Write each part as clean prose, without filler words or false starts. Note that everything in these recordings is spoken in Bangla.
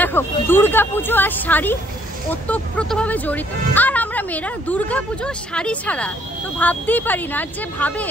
দেখো দুর্গাপুজো আর শাড়ি ওতপ্রোতভাবে জড়িত, আর আমরা মেয়েরা দুর্গাপুজো শাড়ি ছাড়া তো ভাবতেই পারি না, যে ভাবে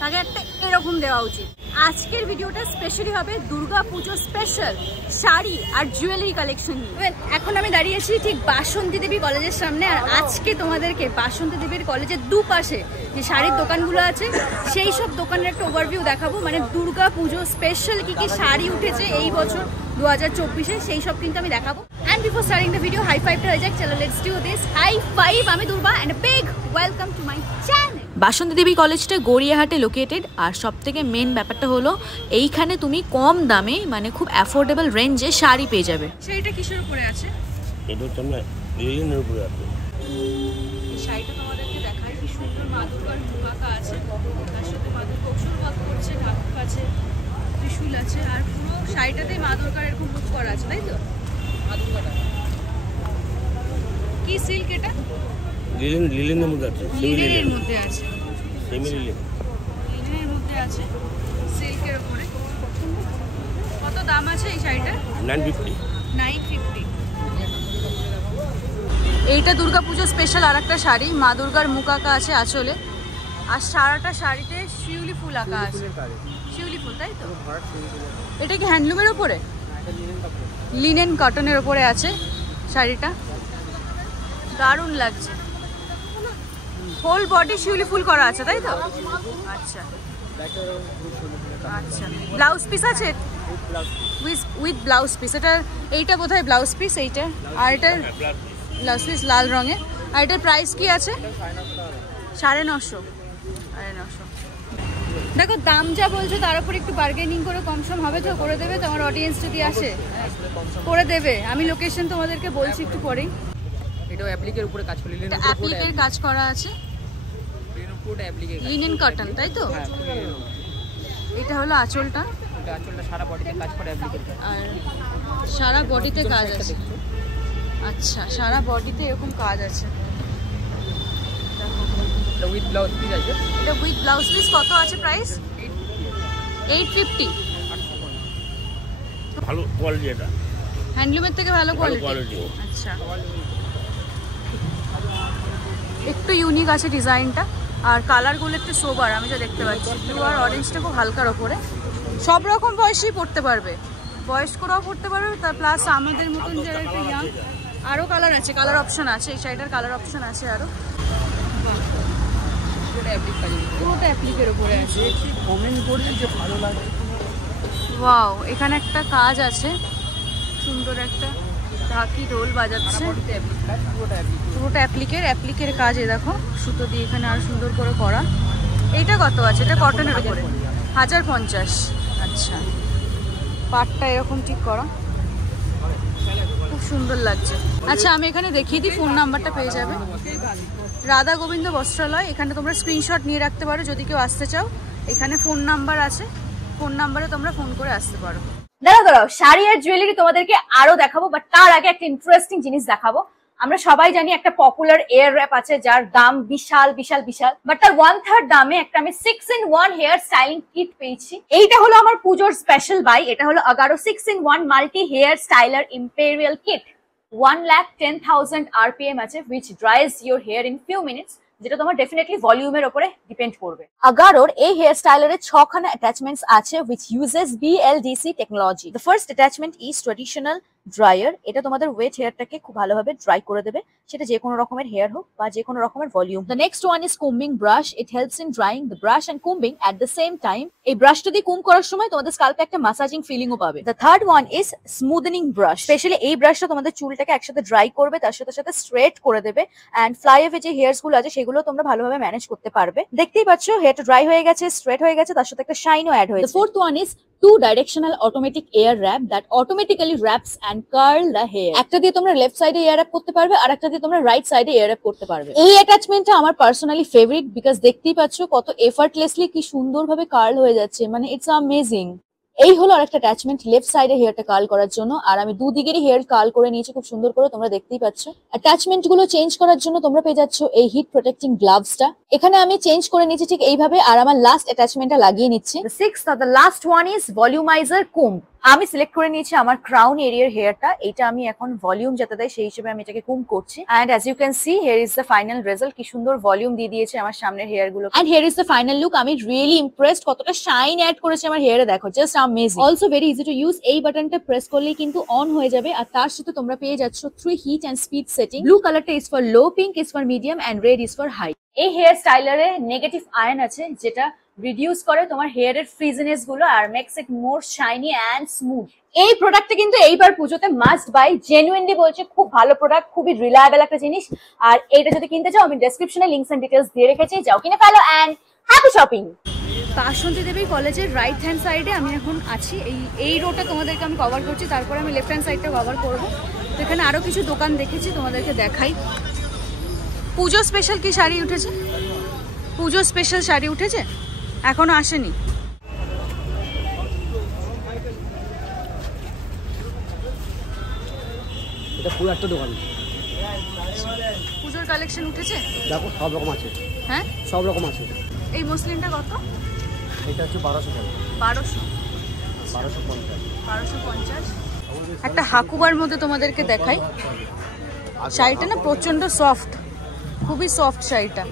তাকে একটা এরকম দেওয়া উচিত। আজকের ভিডিওটা স্পেশালি হবে দুর্গাপুজো স্পেশাল শাড়ি আর জুয়েলারি কালেকশন নিয়ে। এখন আমি দাঁড়িয়েছি ঠিক বাসন্তী দেবী কলেজের সামনে, আর আজকে তোমাদেরকে বাসন্তী দেবীর কলেজের দুপাশে যে শাড়ির দোকানগুলো আছে সেই সব দোকানের একটা ওভারভিউ দেখাবো। মানে দুর্গাপুজো স্পেশাল কি কি শাড়ি উঠেছে এই বছর 2024-এ সেই সব কিন্তু আমি দেখাবো। And before starting the video, high five to Ajak. Chalo, let's do this. High five. আমি দুর্বা and a big welcome to my channel. বাসন্তী দেবী কলেজটা গড়িয়াহাটে লোকেটেড, আর সবথেকে মেন ব্যাপারটা হলো এইখানে তুমি কম দামে মানে খুব অ্যাফোর্ডেবল রেঞ্জে শাড়ি পেয়ে যাবে। শাড়িটা কিসের উপরে আছে? এটা তো না লিনেনের উপরে আছে। এই শাড়িটা তোমাদেরকে দেখাই, কি সুন্দর মা দুর্গার মুখাকা আছে, তার সাথে মা দুর্গা অসুরবাদ করছে, ঠাকুর আছে, ত্রিশূল আছে, আর পুরো শাড়িটাতে মা দুর্গার এরকম লুক করা আছে, তাই তো? কি সিল্ক এটা? লিনেনের মধ্যে আছে, লিনেনের মধ্যে আছে, সেমি লিনেন, লিনেনের মধ্যে আছে, সিল্কের উপরে। কত দাম আছে এই শাড়িটা? 950। এইটা দুর্গাপুজো স্পেশাল আর একটা শাড়ি, মা দুর্গার মুখ আঁকা আছে আঁচলে, আর সারাটা শাড়িতে শিউলি ফুল আঁকা আছে। শিউলি ফুল, তাই তো? এটা কি হ্যান্ডলুমের উপরে? লিনেন কটনের উপরে আছে শাড়িটা, দারুণ লাগছে। হোল বডি শিউলি ফুল করা আছে, তাই তো? আচ্ছা আচ্ছা, ব্লাউজ পিস আছে উইথ ব্লাউজ পিস। এইটা বোধহয় ব্লাউজ পিস, এইটা, আর এটার ব্লাউজ পিস লাল রঙের। আর এটার প্রাইস কি আছে? 950। দেখো দাম যা বলছো তার উপর একটু বার্গেনিং করে কম সম হবে তো? করে দেবে তো? আমার অডিয়েন্স যদি আসে করে দেবে। আমি লোকেশন তোমাদেরকে বলছি একটু পরেই। এটা অ্যাপ্লিকের উপরে কাজ করে, লিনেন অ্যাপ্লিকের কাজ করা আছে, লিনেন কটন, তাই তো? এটা হলো আঁচলটা, এটা আঁচলটা সারা বডিতে কাজ করে অ্যাপ্লিকের, আর সারা বডিতে কাজ আছে। আচ্ছা, সারা বডিতে এরকম কাজ আছে। এটা উইথ ব্লাউজ পিস আছে। এটা উইথ ব্লাউজ পিস কত আছে প্রাইস? 850। ভালো কোয়ালিটি, এটা হ্যান্ডলুমের থেকে ভালো কোয়ালিটি। আচ্ছা, একটু ইউনিক আছে ডিজাইনটা, আর কালারগুলো একটু সোবার আমি যা দেখতে পাচ্ছি। ব্লু আর অরেঞ্জটা খুব হালকার ওপরে। সব রকম বয়সেই পড়তে পারবে, বয়স্করাও পড়তে পারবে, তার প্লাস আমাদের মতন যারা একটু ইয়াং। আরও কালার আছে, কালার অপশন আছে, এই শাড়িটার কালার অপশন আছে আরও। পুরোটা অ্যাপ্লিকের উপরে আছে। কমেন্ট করে যে ভালো লাগে। ওয়াও, এখানে একটা কাজ আছে, সুন্দর একটা ঢাকি রোল বাজাচ্ছে। পুরোটা অ্যাপ্লিকের কাজ, এ দেখো সুতো দিয়ে এখানে আর সুন্দর করে করা। এইটা কত আছে? এটা কটনের উপরে 1050। আচ্ছা, পাটটা এরকম ঠিক করা, খুব সুন্দর লাগছে। আচ্ছা, আমি এখানে দেখিয়ে দিই, ফোন নাম্বারটা পেয়ে যাবে। রাধা গোবিন্দ বস্ত্রালয়, এখানে তোমরা স্ক্রিনশট নিয়ে রাখতে পারো যদি কেউ আসতে চাও। এখানে ফোন নাম্বার আছে, ফোন নাম্বারে তোমরা ফোন করে আসতে পারো। দাঁড়াও, শাড়ি আর জুয়েলারি তোমাদেরকে আরো দেখাবো, বাট তার আগে একটা ইন্টারেস্টিং জিনিস দেখাবো। আমরা সবাই জানি একটা পপুলার এয়ার র‍্যাপ আছে যার দাম বিশাল বিশাল বিশাল, বাট তার 1/3 দামে একটা আমি 6-in-1 হেয়ার স্টাইলিং কিট পেয়েছি। এইটা হলো আমার পুজোর স্পেশাল বাই। এটা হলো Agaro 6-in-1 multi hair styler imperial kit. 1,10,000 RPM আছে, which dries your hair in few minutes, যেটা তোমার ডেফিনেটলি ভলিউমের উপরে ডিপেন্ড করবে। আগারোর এই হেয়ার স্টাইলারের 6খানা অ্যাটাচমেন্টস আছে, which uses BLDC technology. The first attachment is traditional dryer. এটা তোমাদের ওয়েট হেয়ারটাকে খুব ভালোভাবে ড্রাই করে দেবে, সেটা যে কোনো রকমের হেয়ার হোক বা যে কোনো রকমের volume. The next one is combing brush. It helps in drying the brush and combing at the same time. এই ব্রাশটা দিয়ে কুম করার সময় তোমাদের স্কাল্পে একটা ম্যাসাজিং ফিলিংও পাবে। The third one is smoothing brush. Specially এই ব্রাশটা তোমাদের চুলটাকে একসাথে ড্রাই করবে, তার সাথে সাথে স্ট্রেট করে দেবে, এন্ড ফ্লাই অ্যাওয়ে যে হেয়ারস গুলো আছে সেগুলো তোমরা ভালোভাবে ম্যানেজ করতে পারবে। দেখতেই পাচ্ছ হেয়ারটা ড্রাই হয়ে গেছে, স্ট্রেট হয়ে গেছে, তার সাথে একটা শাইনও অ্যাড হয়েছে। The fourth one is two-directional automatic air wrap that automatically wraps and curl the hair. একটা দিয়ে তোমরা লেফট সাইডে এয়ার অ্যাপ করতে পারবে, আর একটা দিয়ে তোমরা রাইট সাইডে এয়ার অ্যাপ করতে পারবে। এই অ্যাটাচমেন্টটা আমার পার্সোনালি ফেভারিট, বিকজ দেখতেই পাচ্ছ কত এফার্টলেসলি কি সুন্দরভাবে কার্ল হয়ে যাচ্ছে, মানে ইটস অ্যামেজিং। এই হলো আরেকটা অ্যাটাচমেন্ট লেফট সাইডে হেয়ারটা কার্ল করার জন্য, আর আমি দুদিকেরই হেয়ার কার্ল করে নিয়েছি খুব সুন্দর করে, তোমরা দেখতেই পাচ্ছ। অ্যাটাচমেন্ট গুলো চেঞ্জ করার জন্য তোমরা পেয়ে যাচ্ছ এই হিট প্রোটেক্টিং গ্লাভসটা। এখানে আমি চেঞ্জ করে নিয়েছি ঠিক এইভাবে, আর আমার লাস্ট অ্যাটাচমেন্টটা লাগিয়ে নিচ্ছি। The sixth or the last one is volumizer comb. আমি সিলেক্ট করে নিয়েছি আমার ক্রাউন এরিয়ার হেয়ারটা। এটা আমি এখন ভলিউম যাতে দেয় সেই হিসেবে আমি এটাকে কুম করছি। And as you can see here is the final result. কি সুন্দর ভলিউম দিয়ে দিয়েছে আমার সামনের হেয়ার গুলো। And here is the final look. আমি রিয়েলি ইমপ্রেসড, কতটা শাইন অ্যাড করেছে আমার হেয়ারে দেখো, just amazing. Also very easy to use. এই বাটনটা প্রেস করলেই কিন্তু অন হয়ে যাবে। আর তার সাথে তোমরা পেয়ে যাচ্ছ 3 heat and speed setting. Blue কালারটা is for low, pink is for medium and red is for high. এই হেয়ার স্টাইলারে নেগেটিভ আয়ন আছে যেটা রিডিউস করে তোমার হেয়ারের ফ্রিজিনেস গুলো আর makes it more shiny and smooth. এই প্রোডাক্টটা কিন্তু এইবার পুজোতে মাস্ট বাই। জেনুইনলি বলছে খুব ভালো প্রোডাক্ট, খুবই রিলায়েবল একটা জিনিস। আর এইটা যদি কিনতে চাও আমি ডেসক্রিপশনে লিংকস এন্ড ডিটেইলস দিয়ে রেখেছি, যাও কিনে ফেলো এন্ড হ্যাপি শপিং। বাসন্তী দেবী কলেজের রাইট হ্যান্ড সাইডে আমি এখন আছি। এই রোডটা তোমাদেরকে আমি কভার করছি, তারপরে আমি লেফট হ্যান্ড সাইডটা কভার করবো। তো এখানে আরো কিছু দোকান দেখেছি, তোমাদেরকে দেখাই। পুজো স্পেশাল কি শাড়ি উঠেছে? পুজো স্পেশাল শাড়ি উঠেছে, এখনো আসেনি। এটা পুরো একটা দোকান। পুজোর কালেকশন উঠেছে, দেখো সব রকম আছে। হ্যাঁ সব রকম আছে। এই মসলিনটা কত? এটা হচ্ছে 1200 টাকা। 1250। একটা হাকুবার মধ্যে তোমাদেরকে দেখাই। শাড়িটা না প্রচন্ড সফট, খুবই সফট শাড়িটা।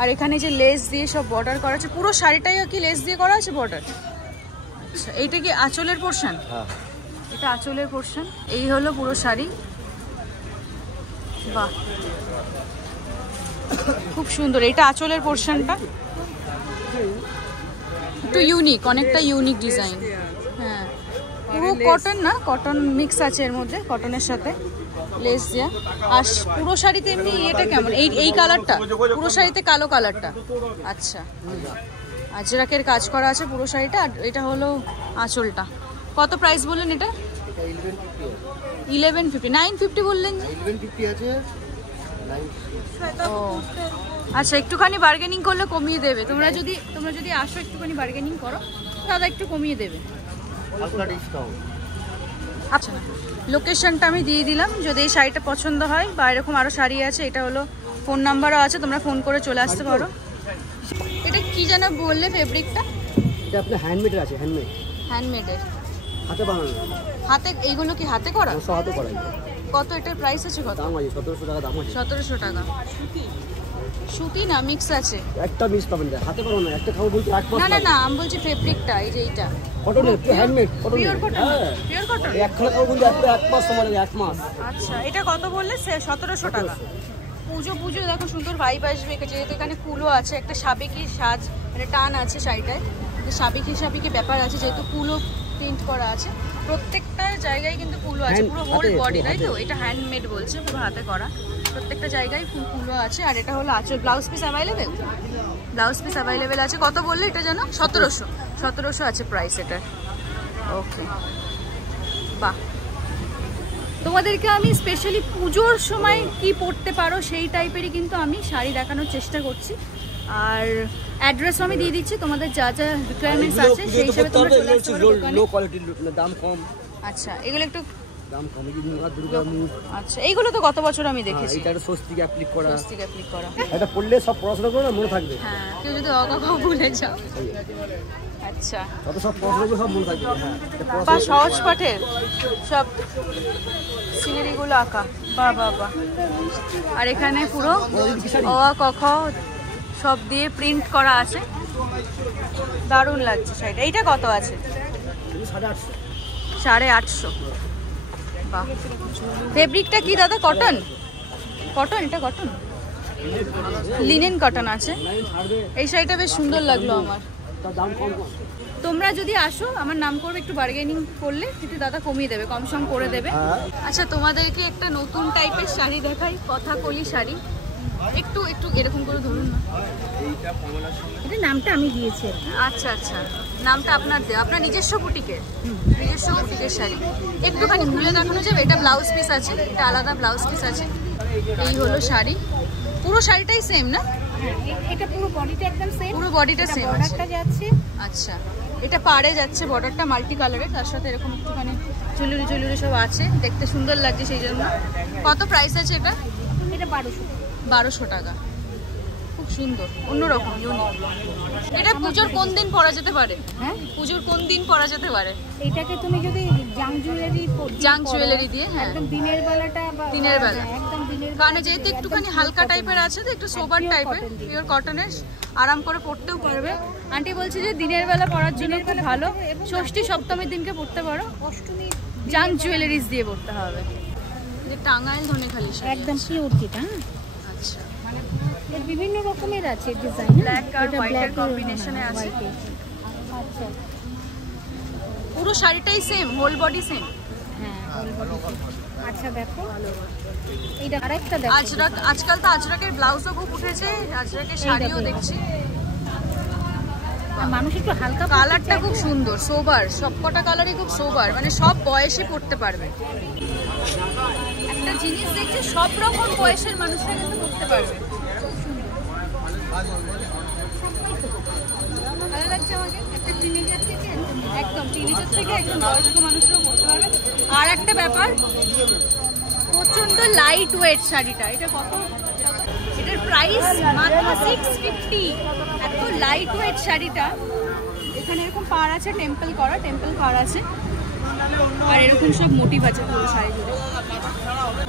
আর এখানে যে লেস দিয়ে সব বর্ডার করা আছে, পুরো শাড়িটাই কি লেস দিয়ে করা আছে বর্ডার? আচ্ছা, এইটা কি আঁচলের পোর্শন? হ্যাঁ, এটা আঁচলের পোর্শন। এই হলো পুরো শাড়ি। বাহ, খুব সুন্দর। এটা আঁচলের পোর্শনটা একটু ইউনিক, অনেকটা ইউনিক ডিজাইন। হ্যাঁ, পুরো কটন না, কটন মিক্স আছে এর মধ্যে, কটনের সাথে লেস দেয়া। আর পুরো শাড়িতে এমনি এটা কেমন? এই কালারটা পুরো শাড়িতে, কালো কালারটা। আচ্ছা, আজরাকের কাজ করা আছে পুরো শাড়িটা। আর এটা হলো আঁচলটা। কত প্রাইস বললেন এটা? 1150। 950 বললেন যে? 1150 আছে। ও আচ্ছা, একটুখানি বার্গেনিং করলে কমিয়ে দেবে। তোমরা যদি আসো একটুখানি বার্গেনিং করো, দাদা একটু কমিয়ে দেবে। আচ্ছা, লোকেশনটা আমি দিয়ে দিলাম। যদি এই শাড়িটা পছন্দ হয় বা এরকম আরও শাড়ি আছে, এটা হলো ফোন নাম্বারও আছে, তোমরা ফোন করে চলে আসতে পারো। এটা কি যেন বললে ফেব্রিকটা? এটা আপনার হ্যান্ডমেড আছে। হ্যান্ডমেডের, হাতে বানানো। হাতে? এইগুলো কি হাতে করা? সব হাতে করা। কত এটার প্রাইস আছে? কত? দাম আছে 1700 টাকা দাম আছে। 1700 টাকা। সুতি না মিক্স আছে? একটা মিক্স পাবেন, হাতে বানানো। একটা খাবো বলতে এক মাস। না আমি বলছি ফেব্রিকটা, এই যে এইটা কটনের, handmade cotton. Pure cotton. Pure cotton. এক খানা খাবো বলতে এক মাস সময় লাগে, 1 মাস। আচ্ছা, এটা কত বললে? 1700 টাকা। পুজো দেখো সুন্দর ভাইব আসবে, যেহেতু এখানে ফুলও আছে, একটা সাবেকি সাজ মানে টান আছে শাড়িটায়। সাবেকি ব্যাপার আছে, যেহেতু ফুলও প্রিন্ট করা আছে। প্রত্যেকটা জায়গায় কিন্তু ফুলও আছে, পুরো হোল বডি, তাই তো? এটা হ্যান্ডমেড বলছে, পুরো হাতে করা। প্রত্যেকটা জায়গায় ফুলও আছে। আর এটা হলো আঁচল। Blouse piece available? Blouse piece available আছে। কত বললে এটা জানো? 1700 আছে প্রাইস এটার। ওকে, বাহ। তোমাদেরকে আমি স্পেশালি পুজোর সময় কি পরতে পারো সেই টাইপেরই কিন্তু আমি শাড়ি দেখানোর চেষ্টা করছি। আর অ্যাড্রেস আমি দিয়ে দিচ্ছি, তোমাদের যা যা রিকোয়ারমেন্টস আছে সেই হিসেবে তোমরা চলে আসতে পারো দোকানে। লো কোয়ালিটির, দাম কম। আচ্ছা, এগুলো একটু দাম কম। এই দুর্গা মুখ। আচ্ছা, এইগুলো তো গত বছর আমি দেখেছি। এটা স্বস্তিক অ্যাপ্লিক করা। এটা পড়লে সব পড়াশোনা করে না, মনে থাকবে। হ্যাঁ, কেউ যদি অকাকা ভুলে যাও। আচ্ছা, তত সব পড়াশোনা করে সব মনে থাকবে। হ্যাঁ, বা সহজ পাঠের সব সিনারিগুলো আঁকা। বাহ। আর এখানে পুরো অ আ ক খ সব দিয়ে প্রিন্ট করা আছে। দারুণ লাগছে শাড়িটা। এইটা কত আছে? 850। বাহ। ফেব্রিকটা কি দাদা? কটন? এটা কটন, লিনেন কটন আছে। এই শাড়িটা বেশ সুন্দর লাগলো আমার। তোমরা যদি আসো, আমার নাম করবে, একটু বার্গেনিং করলে একটু দাদা কমিয়ে দেবে, কম সম করে দেবে। আচ্ছা, তোমাদেরকে একটা নতুন টাইপের শাড়ি দেখাই, কথাকলি শাড়ি। একটু এরকম করে ধরুন না। এটা নামটা আমি দিয়েছি। আচ্ছা, নামটা আপনার দেওয়া, আপনার নিজস্ব বুটিকের শাড়ি। একটুখানি খুলে দেখানো যাবে? এটা ব্লাউজ পিস আছে, এটা আলাদা ব্লাউজ পিস আছে। এই হলো শাড়ি। পুরো শাড়িটাই সেম না? এটা পুরো বডিটা একদম সেম। পুরো বডিটা সেম বর্ডারটা যাচ্ছে। আচ্ছা, এটা পাড়ে যাচ্ছে বর্ডারটা মাল্টি কালারের, তার সাথে এরকম একটুখানি ঝুলুরি সব আছে, দেখতে সুন্দর লাগছে সেই জন্য। কত প্রাইস আছে এটা? এটা 1200 টাকা। খুব সুন্দর, অন্যরকম, ইউনিক। এটা পুজোর কোন দিন পরা যেতে পারে? হ্যাঁ, পুজোর কোন দিন পরা যেতে পারে? এটাকে তুমি যদি জাং জুয়েলারি দিয়ে, হ্যাঁ একদম দিনের বেলাটা দিনের বেলা, একদম দিনের কারণ যেহেতু একটুখানি হালকা টাইপের আছে তো, একটু সোবার টাইপের, পিওর কটনের, আরাম করে পরতেও পারবে। আন্টি বলছে যে দিনের বেলা পরার জন্য খুব ভালো, ষষ্ঠী সপ্তমীর দিনকে পরতে পারো। অষ্টমী জাং জুয়েলারিজ দিয়ে পরতে হবে। যে টাঙ্গাইল ধনেখালি শাড়ি একদম আছে। পিওর যেটা। হ্যাঁ, আচ্ছা, এর বিভিন্ন রকমের আছে ডিজাইন। ব্ল্যাক আর হোয়াইটের কম্বিনেশনে আছে। আচ্ছা, পুরো শাড়িটাই সেম, হোল বডি সেম। হ্যাঁ, all body set। আচ্ছা দেখো, এইটা আরেকটা দেখো। আজরাক, আজকাল তো আজরাকের ব্লাউজও খুব উঠেছে, আজরাকের শাড়িও দেখছি। আর মানুষ একটু হালকা কালারটা খুব সুন্দর, সোবার, সবকটা কালারই খুব সোবার, মানে সব বয়সে পরতে পারবে। একটা জিনিস দেখছি, সব রকম বয়সের মানুষরা কিন্তু পরতে পারবে। ভালো লাগছে আমাকে। একটা টিনেজার থেকে একদম বয়স্ক মানুষরাও পরতে পারবে। আর একটা ব্যাপার, প্রচন্ড লাইট ওয়েট শাড়িটা। এটা কত? এটার প্রাইস মাত্র 650। এত লাইট ওয়েট শাড়িটা। এখানে এরকম পাড় আছে, টেম্পল করা, টেম্পল পাড় আছে, আর এরকম সব মোটিভ আছে পুরো শাড়ি জুড়ে।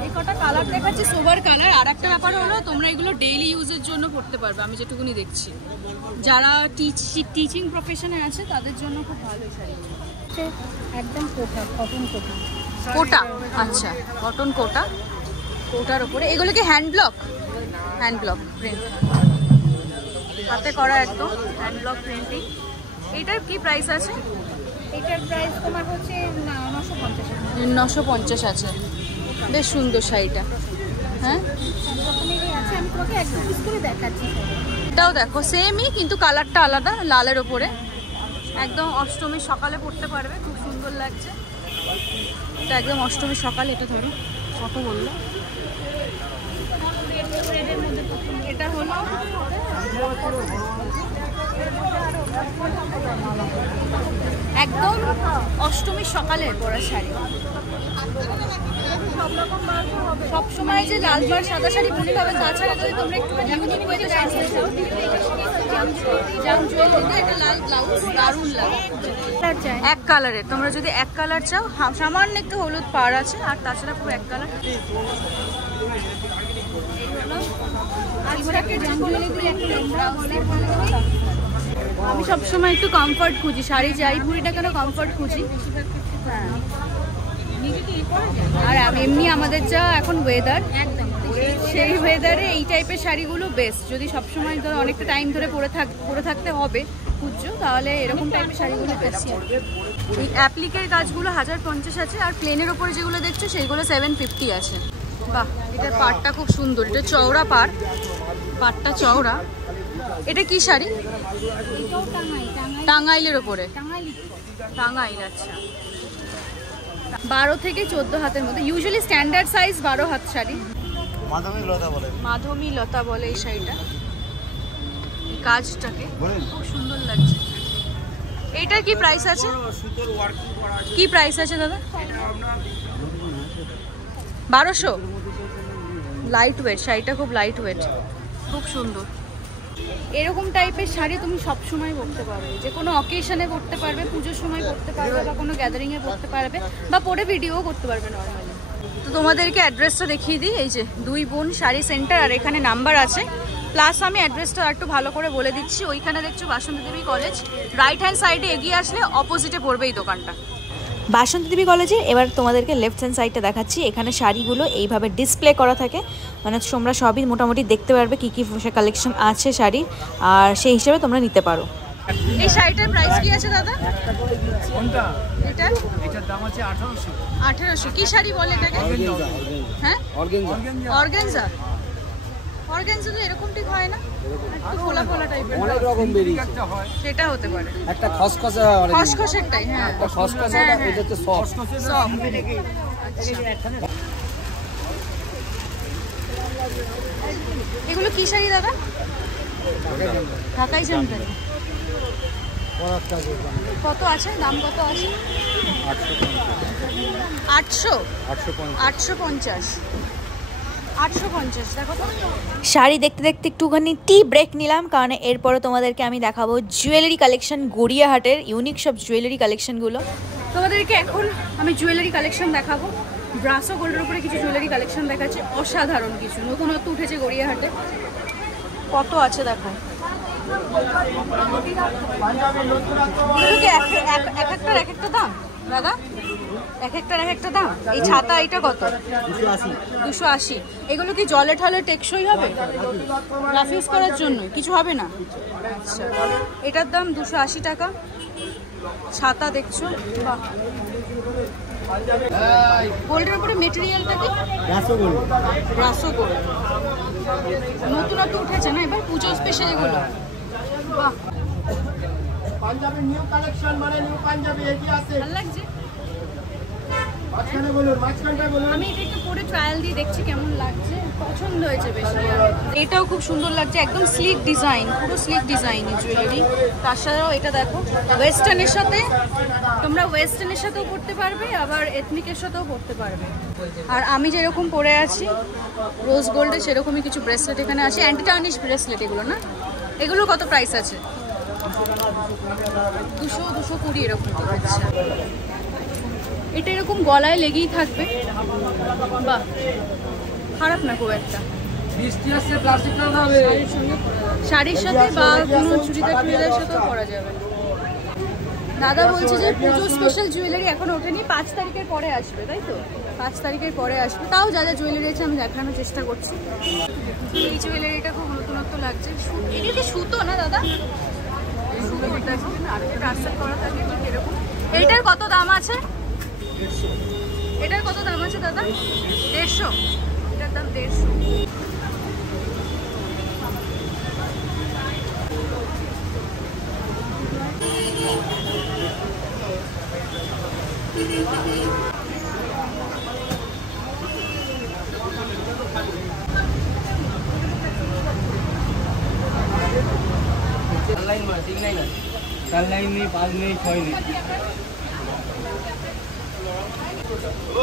এই কটা কালার দেখাচ্ছি, সোবার কালার। আর একটা ব্যাপার হলো, তোমরা এগুলো ডেইলি ইউজের জন্য পড়তে পারবে, আমি যেটুকুনি দেখছি। যারা টিচিং প্রফেশনে আছে তাদের জন্য খুব ভালো শাড়ি। একদম কোটা, কটন কোটা। কোটা, আচ্ছা, কটন কোটা, কোটার উপরে। এগুলো কি hand block? Hand block print, হাতে করা একদম হ্যান্ড ব্লক প্রিন্টিং। এটার কি প্রাইস আছে? এটার প্রাইস তোমার হচ্ছে 950 টাকা। 950 আছে। বেশ সুন্দর শাড়িটা। হ্যাঁ, সব রকমেরই আছে, আমি তোমাকে একটা পিস করে দেখাচ্ছি। এটাও দেখো সেমই, কিন্তু কালারটা আলাদা, লালের ওপরে। একদম অষ্টমীর সকালে পরতে পারবে, খুব সুন্দর লাগছে। এটা একদম অষ্টমীর সকালে। এটা ধরো কত বললো? এটা হলো একদম অষ্টমীর সকালে পরা শাড়ি। সব সময় যে লাল পাড় সাদা শাড়ি পরতে হবে তাছাড়া যদি তোমরা একটু ইউনিক ওয়েতে শাড়ি চাও, জাম জুয়েলারি, একটা লাল ব্লাউজ, দারুণ লাগে। এক কালারের, তোমরা যদি এক কালার চাও, সামান্য একটু হলুদ পাড় আছে, আর তাছাড়া পুরো এক কালার। আমি সবসময় একটু কমফর্ট খুঁজি, শাড়ি যাই পরি না কেন কমফর্ট খুঁজি। আর এমনি আমাদের যা এখন ওয়েদার, সেই ওয়েদারে এই টাইপের শাড়িগুলো বেস্ট। যদি সবসময় ধরো অনেকটা টাইম ধরে পরে থাকতে হবে খুঁজছো, তাহলে এরকম টাইপের শাড়িগুলো বেস্ট। এই অ্যাপ্লিকের কাজগুলো 1050 আছে, আর প্লেনের ওপরে যেগুলো দেখছো সেইগুলো 750 আছে। বাহ, এটার পাড়টা খুব সুন্দর, এটা চওড়া পাড়, পাড়টা চওড়া। এটা কি শাড়ি? টাঙ্গাইলের ওপরে, টাঙ্গাইল। আচ্ছা, 12 থেকে 14 হাতের মধ্যে, ইউজুয়ালি স্ট্যান্ডার্ড সাইজ 12 হাত শাড়ি। মাধবী লতা বলে এই শাড়িটা। এই কাজটাকে খুব সুন্দর লাগছে। এইটার কি প্রাইস আছে? কি প্রাইস আছে দাদা? 1200। লাইট ওয়েট শাড়িটা, খুব লাইট ওয়েট, খুব সুন্দর। এরকম টাইপের শাড়ি তুমি সব সময় পরতে পারবে, যে কোনো অকেশনে পরতে পারবে, পুজোর সময় পরতে পারবে, বা কোনো গ্যাদারিংয়ে পরতে পারবে, বা পরে ভিডিও করতে পারবে নর্মালি। তো তোমাদেরকে অ্যাড্রেসটা দেখিয়ে দিই। এই যে দুই বোন শাড়ি সেন্টার, আর এখানে নাম্বার আছে, প্লাস আমি অ্যাড্রেসটা একটু ভালো করে বলে দিচ্ছি। ওইখানে দেখছো বাসন্তী দেবী কলেজ, রাইট হ্যান্ড সাইডে এগিয়ে আসলে অপোজিটে পড়বে এই দোকানটা। বাসন্তী দেবী কলেজে এবার তোমাদেরকে লেফট হ্যান্ড সাইডটা দেখাচ্ছি। এখানে শাড়িগুলো এইভাবে ডিসপ্লে করা থাকে, মানে তোমরা সবই মোটামুটি দেখতে পারবে কী কী কালেকশন আছে শাড়ির, আর সেই হিসেবে তোমরা নিতে পারো। এই শাড়িটার প্রাইস কি আছে দাদা? এটা এটার দাম আছে 1800। 1800। কি শাড়ি বলে এটাকে? হ্যাঁ, অর্গানজা। অর্গানজা তো এরকম ঠিক হয় না, একটু ফোলা ফোলা টাইপের। অনেক রকম বেরিয়েছে, সেটা হতে পারে। একটা খসখসা, খসখসেরটাই, হ্যাঁ খসখসা, এটা হচ্ছে সফট। এগুলো কি শাড়ি দাদা? ঢাকাই জামদানি। কত আছে, দাম কত আছে? 800। 850। 850 দেখো তো। শাড়ি দেখতে দেখতে একটুখানি টি ব্রেক নিলাম, কারণ এরপরে তোমাদেরকে আমি দেখাবো জুয়েলারি কালেকশন, গড়িয়াহাটের ইউনিক সব জুয়েলারি কালেকশনগুলো। তোমাদেরকে এখন আমি জুয়েলারি কালেকশন দেখাবো। ব্রাসো গোল্ডের উপরে কিছু জুয়েলারি কালেকশন দেখাচ্ছে, অসাধারণ কিছু নতুনত্ব উঠেছে গড়িয়াহাটে। কত আছে দেখো, এক একটার এক একটা দাম দাদা, এক একটার এক একটা দাম। এই ছাতা এটা কত? 280। এগুলো কি জলে ঠলে টেকসই হবে? রাফ ইউজ করার জন্য কিছু হবে না? আচ্ছা, এটার দাম 280 টাকা। ছাতা দেখছো, বাহ। গোল্ডের উপরে মেটেরিয়ালটা কি? ব্রাসো গোল্ড। নতুনত্ব উঠেছে না এবার, পুজো স্পেশাল এগুলো, বাহ। পাঞ্জাবের নিউ কালেকশন মানে নিউ পাঞ্জাবি এগিয়ে আছে। ভালো লাগছে। মাঝখানে বলুন, মাঝখানটা বলুন। আমি এটা একটু পরে ট্রায়াল দিয়ে দেখছি কেমন লাগছে, পছন্দ হয়েছে বেশি। এটাও খুব সুন্দর লাগছে, একদম স্লিক ডিজাইন, পুরো স্লিক ডিজাইন জুয়েলারি। তার সাথেও এটা দেখো ওয়েস্টার্নের সাথে, তোমরা ওয়েস্টার্নের সাথেও পরতে পারবে, আবার এথনিকের সাথেও পরতে পারবে। আর আমি যেরকম পরে আছি রোজ গোল্ডে, সেরকমই কিছু ব্রেসলেট এখানে আছে, অ্যান্টি টার্নিশ ব্রেসলেট এগুলো না। এগুলো কত প্রাইস আছে? 200-220 এরকম। আচ্ছা, এটা এরকম গলায় লেগেই থাকবে, বাহ, খারাপ না খুব একটা। শাড়ির সাথে বা কোনো চুড়িদার সাথেও পরা যাবে। দাদা বলছে যে পুজো স্পেশাল জুয়েলারি এখন ওঠেনি, 5 তারিখের পরে আসবে, তাই তো? 5 তারিখের পরে আসবে। তাও যা যা জুয়েলারি আছে আমি দেখানোর চেষ্টা করছি। এই জুয়েলারিটা খুব নতুনত্ব লাগছে। এটা কি সুতো না দাদা? সুতো দেখো, টার্সেল করা থাকে ঠিক এরকম। এইটার কত দাম আছে? এটার কত দাম আছে দাদা? 150। এটার দাম 150।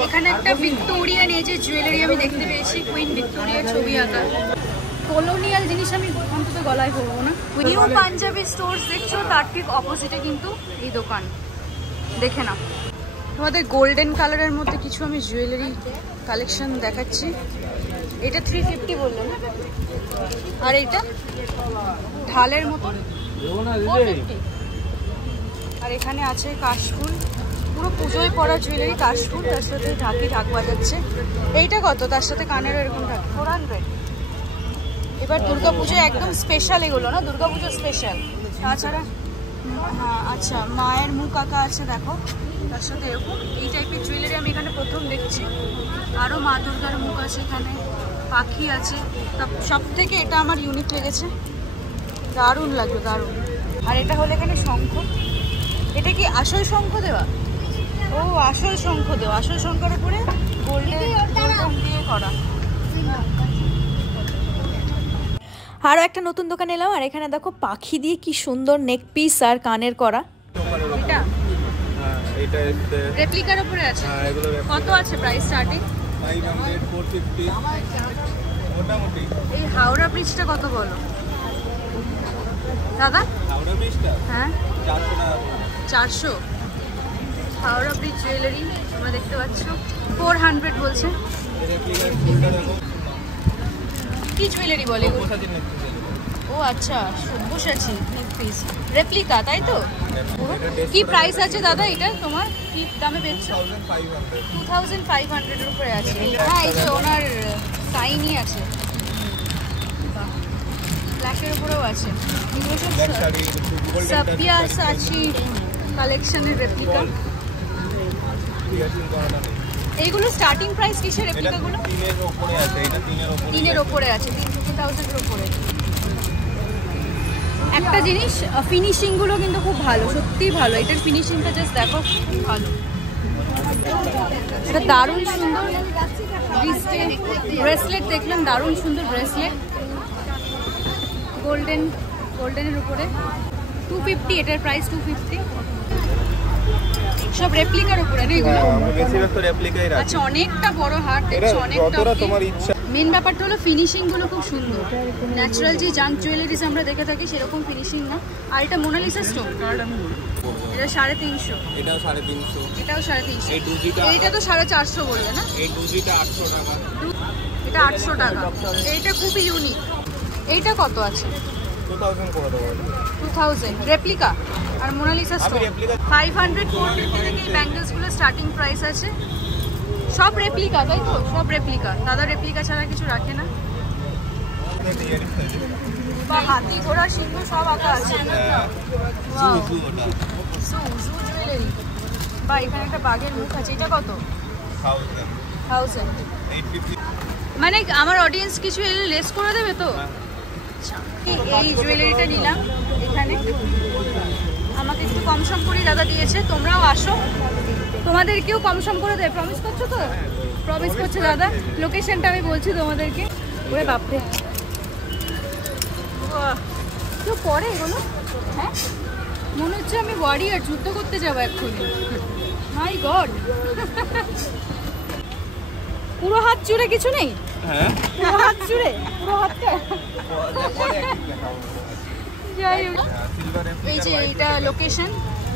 এখানে একটা ভিক্টোরিয়ান এজের জুয়েলারি আমি দেখতে পেয়েছি, কুইন ভিক্টোরিয়ার ছবি আঁকা। কলোনিয়াল জিনিস আমি অন্তত গলায় পরবো না। নিউ পাঞ্জাবি স্টোর্স দেখছো, তার ঠিক অপোজিটে কিন্তু এই দোকান, দেখে না। তোমাদের গোল্ডেন কালারের মধ্যে কিছু আমি জুয়েলারি কালেকশন দেখাচ্ছি। এটা 350 বললো না, আর এটা ঢালের মতো 450। আর এখানে আছে কাশফুল, পুরো পুজোয় পরা জুয়েলারি, কাশফুল, তার সাথে ঢাক বাজাচ্ছে। এইটা কত? তার সাথে কানেরও এরকম ঢাক, 400। এবার দুর্গাপুজোয় একদম স্পেশাল এগুলো না, দুর্গাপুজো স্পেশাল। তাছাড়া হ্যাঁ, আচ্ছা, মায়ের মুখ আঁকা আছে দেখো, তার সাথে এরকম এই টাইপের জুয়েলারি আমি এখানে প্রথম দেখছি। আরও মা দুর্গার মুখ আছে এখানে, পাখি আছে। সব থেকে এটা আমার ইউনিক লেগেছে, দারুণ লাগলো, দারুণ। আর এটা হলো এখানে শঙ্খ। এটা কি আসল শঙ্খ দেওয়া? ও, আসল শঙ্খ দেওয়া, আসল শঙ্খের উপরে গোল্ডেন দিয়ে করা। আরও একটা নতুন দোকান এলাম, আর এখানে দেখো পাখি দিয়ে কি সুন্দর নেক পিস আর কানের করা। এটা রেপ্লিকার উপরে আছে। কত আছে প্রাইস স্টার্টিং? 500, 450 মোটামুটি। এই হাওড়া ব্রিজটা কত বলো দাদা? হাওড়া ব্রিজটা? হ্যাঁ, 400 টাকা। 400। হাওড়া ব্রিজ জুয়েলারি তোমরা দেখতে পাচ্ছ, 400 বলছে। কি জুয়েলারি বলে? ও আচ্ছা, সব্যসাচী নেক পিস রেপ্লিকা, তাই তো? কি প্রাইস আছে দাদা এটা তোমার? কি দামে বেচছো? 2500 এর উপরে আছে। হ্যাঁ, এই যে ওনার সাইনই আছে, ব্ল্যাকের উপরেও আছে। সব্যসাচী কালেকশনের রেপ্লিকা। এইগুলো স্টার্টিং প্রাইস কিসের রেপ্লিকাগুলো? 3 এর উপরে আছে, 3000 এর উপরে। একটা জিনিস, ফিনিশিংগুলো কিন্তু খুব ভালো, সত্যিই ভালো। এটার ফিনিশিংটা জাস্ট দেখো, খুব ভালো। এটা দারুণ সুন্দর ব্রেসলেট দেখলাম, দারুণ সুন্দর ব্রেসলেট, গোল্ডেনের উপরে। 250, এটার প্রাইস 250। সব রেপ্লিকার উপরে না এগুলো? বেশিরভাগ তো রেপ্লিকাই রাখে। আচ্ছা, অনেকটা বড় হার দেখছো, অনেকটা। যতটা তোমার ইচ্ছা। মেন ব্যাপারটা হলো ফিনিশিংগুলো খুব সুন্দর, ন্যাচারাল যে জাঙ্ক জুয়েলারিজ আমরা দেখে থাকি সেরকম ফিনিশিং না। আর এটা মোনালিসা স্টোন, এটা 350, এটাও 350, এটাও 350, এই ডুজিটা, এইটা তো 450 বললে না? এই ডুজিটা 800 টাকা, এটা 800 টাকা। এইটা খুবই ইউনিক। এইটা কত আছে? 2000 করে দেবো। 2000 রেপ্লিকা। আর মোনালিসা স্টোন 500 450 থেকে এই ব্যাঙ্গেলসগুলো স্টার্টিং প্রাইস আছে। সব রেপ্লিকা, তাই তো? সব রেপ্লিকা। দাদা রেপ্লিকা ছাড়া কিছু রাখে না। বা হাতি ঘোড়া সিংহ সব আঁকা আছে। Wow. জু জুয়েলারি। বা এখানে একটা বাঘের মুখ আছে। এটা কত? 1000। মানে আমার অডিয়েন্স কিছু এলে লেস করে দেবে তো? আচ্ছা, এই জুয়েলারিটা নিলাম এখানে, আমাকে একটু কম সম করে দাদা দিয়েছে। তোমরাও আসো, তোমাদেরকেও কম সম করে দেবে। প্রমিস করছো তো? প্রমিস করছে দাদা। লোকেশনটা আমি বলছি তোমাদেরকে। ওরে বাপরে, কেউ পরে এগুলো? হ্যাঁ, মনে হচ্ছে আমি ওয়ারিয়ার, যুদ্ধ করতে যাবো এক্ষুনি। মাই গড, পুরো হাত জুড়ে কিছু নেই? হ্যাঁ, পুরো হাত জুড়ে, পুরো হাতটা। যাই হোক, এই যে এইটা লোকেশন,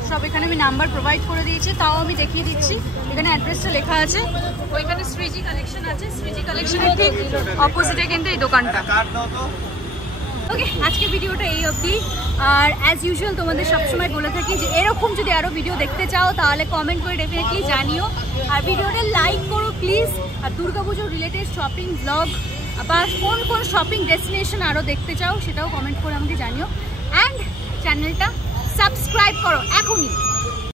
সব এখানে আমি নাম্বার প্রোভাইড করে দিয়েছি, তাও আমি দেখিয়ে দিচ্ছি। এখানে অ্যাড্রেসটা লেখা আছে। ওইখানে শ্রীজি কালেকশন আছে, শ্রীজি কালেকশনের ঠিক অপোজিটে কিন্তু এই দোকানটা। ওকে, আজকে ভিডিওটা এই অবধি। আর অ্যাজ ইউজুয়াল তোমাদের সবসময় বলে থাকি যে এরকম যদি আরও ভিডিও দেখতে চাও তাহলে কমেন্ট করে ডেফিনেটলি জানিও। আর ভিডিওটা লাইক করো প্লিজ। আর দুর্গাপুজোর রিলেটেড শপিং ব্লগ বা কোন কোন শপিং ডেস্টিনেশন আরও দেখতে চাও সেটাও কমেন্ট করে আমাকে জানিও। অ্যান্ড চ্যানেলটা সাবস্ক্রাইব করো এখনই।